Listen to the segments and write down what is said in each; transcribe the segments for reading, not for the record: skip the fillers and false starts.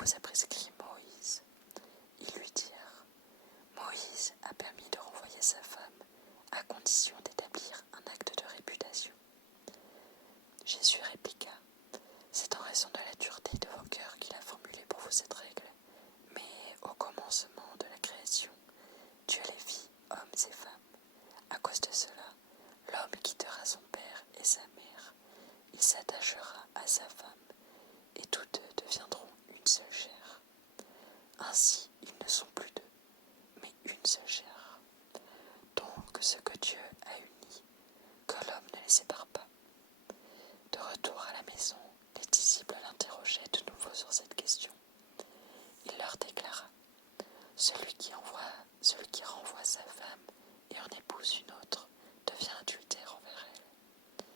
vous a prescrit Moïse. Ils lui dirent: Moïse a permis de renvoyer sa femme à condition d'établir un acte de réputation. Jésus répliqua: C'est en raison de la dureté de vos cœurs qu'il a formulé pour vous cette règle. Mais au commencement de la création, Dieu les fit, hommes et femmes. À cause de cela, l'homme quittera son père et sa mère. Il s'attachera à sa femme, et tous deux deviendront une seule chair. Ainsi, ils ne sont plus deux, mais une seule chair. Donc, ce que Dieu a uni, que l'homme ne les sépare pas. De retour à la maison, les disciples l'interrogeaient de nouveau sur cette question. Il leur déclara: Celui qui renvoie sa femme et en épouse une autre devient adultère envers elle.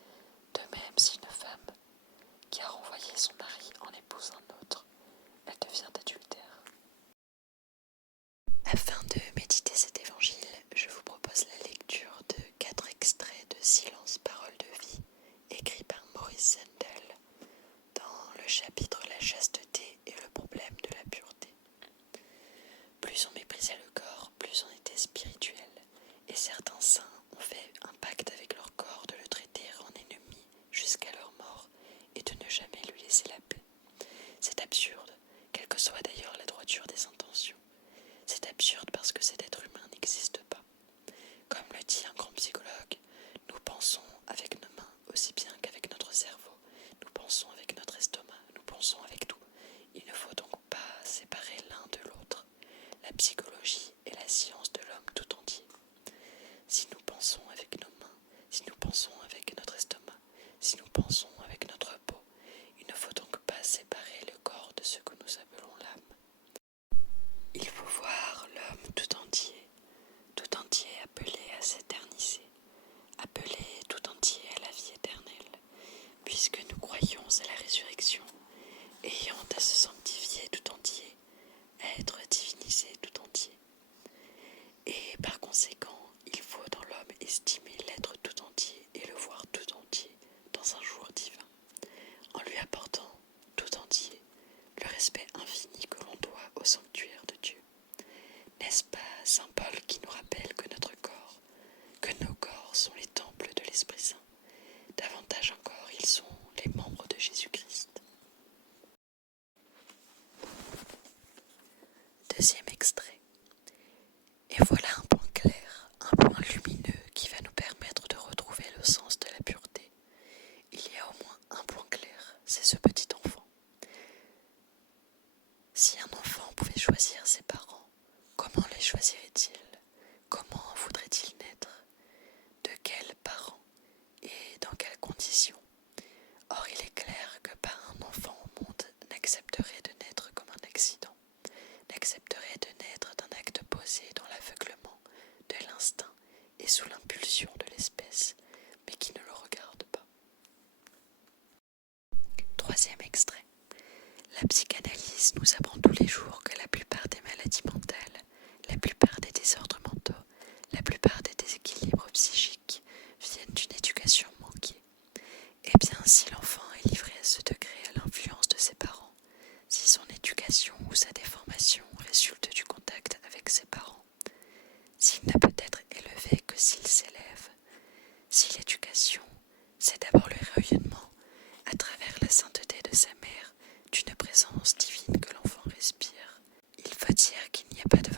De même, si une femme qui a renvoyé son mari en épouse un autre, elle devient adultère. Afin de méditer cet évangile, je vous propose la lecture de 4 extraits de Silence, parole de vie, écrit par Maurice Zundel, dans le chapitre La chasteté et le problème de la pureté. Plus on méprisait le corps, plus on était spirituel, et certains saints ont fait un pacte avec leur corps de le traiter en ennemi jusqu'à leur mort et de ne jamais lui laisser la paix. C'est absurde, quelle que soit d'ailleurs la droiture des intentions. C'est absurde parce que cet être humain n'existe pas. Comme le dit un grand psychologue, nous pensons avec nos mains aussi bien qu'avec notre cerveau. Nous pensons avec notre estomac, nous pensons avec tout. Il ne faut donc pas séparer l'un de l'autre. La psychologie est la science de l'homme tout entier. Si nous pensons avec nos mains, si nous pensons avec notre estomac, si nous pensons avec notre peau, il ne faut donc pas séparer le corps de ce que nous appelons l'âme. Il faut voir l'homme tout entier appelé à s'éterniser, appelé tout entier à la vie éternelle, puisque nous croyons à la résurrection, ayant à se sanctifier tout entier, à être divinisé tout entier. Et par conséquent, il faut dans l'homme estimer l'être tout entier et le voir tout entier dans un jour divin, en lui apportant tout entier le respect infini que l'on doit au sanctuaire de Dieu. N'est-ce pas saint Paul qui nous rappelle que nos corps sont les temples de l'Esprit Saint? Davantage encore, ils sont les membres de Jésus-Christ. Deuxième extrait. Et voilà un point clair, un point lumineux qui va nous permettre de retrouver le sens de la pureté. Il y a au moins un point clair, c'est ce petit enfant. Si un enfant pouvait choisir ses parents, comment les choisirait-il? Comment voudrait-il naître? De quels parents? Et dans quelles conditions? Or, il est clair que pas un enfant au monde n'accepterait de naître comme un accident, n'accepterait de naître d'un acte posé dans l'aveuglement de l'instinct et sous l'impulsion de l'espèce, mais qui ne le regarde pas. Troisième extrait. La psychanalyse nous apprend tous les jours que la plupart des maladies mentales, la plupart des désordres mentaux, la plupart des déséquilibres psychiques viennent d'une éducation manquée. Eh bien, si l'enfant est livré à ce degré à l'influence de ses parents, si son éducation ou sa déformation résulte du contact avec ses parents, s'il ne peut être élevé que s'il s'élève, si l'éducation, c'est d'abord le rayonnement, à travers la sainteté de sa mère, d'une présence divine que l'enfant respire, il faut dire qu'il n'y a pas de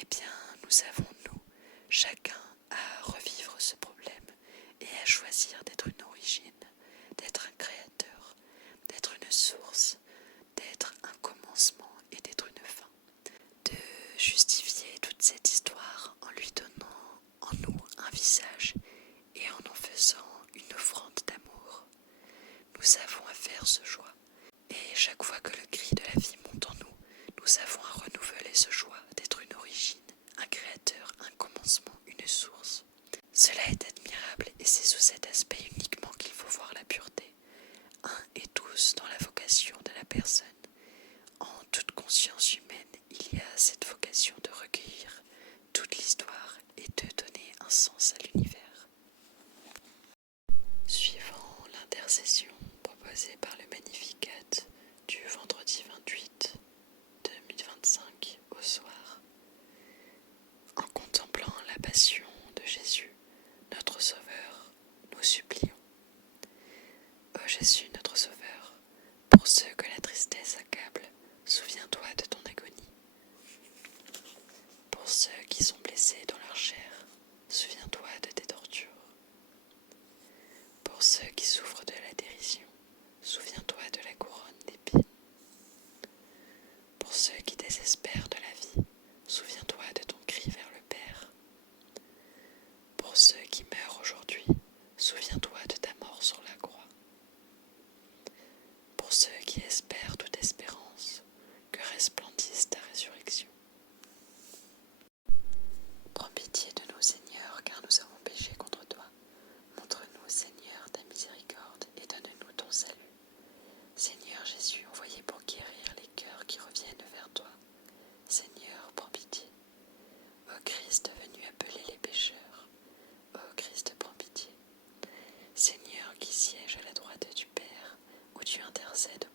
Eh bien, nous avons, nous, chacun à revivre ce problème et à choisir d'être une origine, d'être un créateur, d'être une source, d'être un commencement et d'être une fin. De justifier toute cette histoire en lui donnant en nous un visage et en faisant une offrande d'amour. Nous avons à faire ce choix. Et chaque fois que le cri de la vie monte en nous, nous avons à renouveler ce choix d'être une origine, un créateur, un commencement, une source. Cela est admirable et c'est sous cet aspect uniquement qu'il faut voir la pureté, un et tous dans la vocation de la personne. En toute conscience humaine, il y a cette vocation de recueillir toute l'histoire et de donner un sens à l'univers. Suivant l'intercession proposée par le Magnificat du vendredi 28 2025 au soir, en contemplant la passion de Jésus, notre Sauveur, nous supplions. Ô Jésus, notre Sauveur, pour ceux que la tristesse accable, souviens-toi de ton agonie. Pour ceux qui sont blessés dans leur chair, souviens-toi de tes tortures. Pour ceux qui souffrent de la dérision, souviens-toi de la couronne d'épines. Pour ceux qui désespèrent de la vie, souviens-toi de ton cri vers le Père. Pour ceux qui meurent aujourd'hui, souviens-toi de ta mort sur la croix. Pour ceux qui espèrent toute espérance, que resplendisse ta résurrection. Prends pitié de nous, Seigneur, car nous avons péché contre toi. Montre-nous, Seigneur, ta miséricorde et donne-nous ton salut. Seigneur Jésus, envoyé pour guérir les cœurs qui reviennent vers toi. Seigneur, prends pitié. Ô Christ venu appeler les pécheurs. Ô Christ, prends pitié. Seigneur qui siège à la droite du Père, où tu intercèdes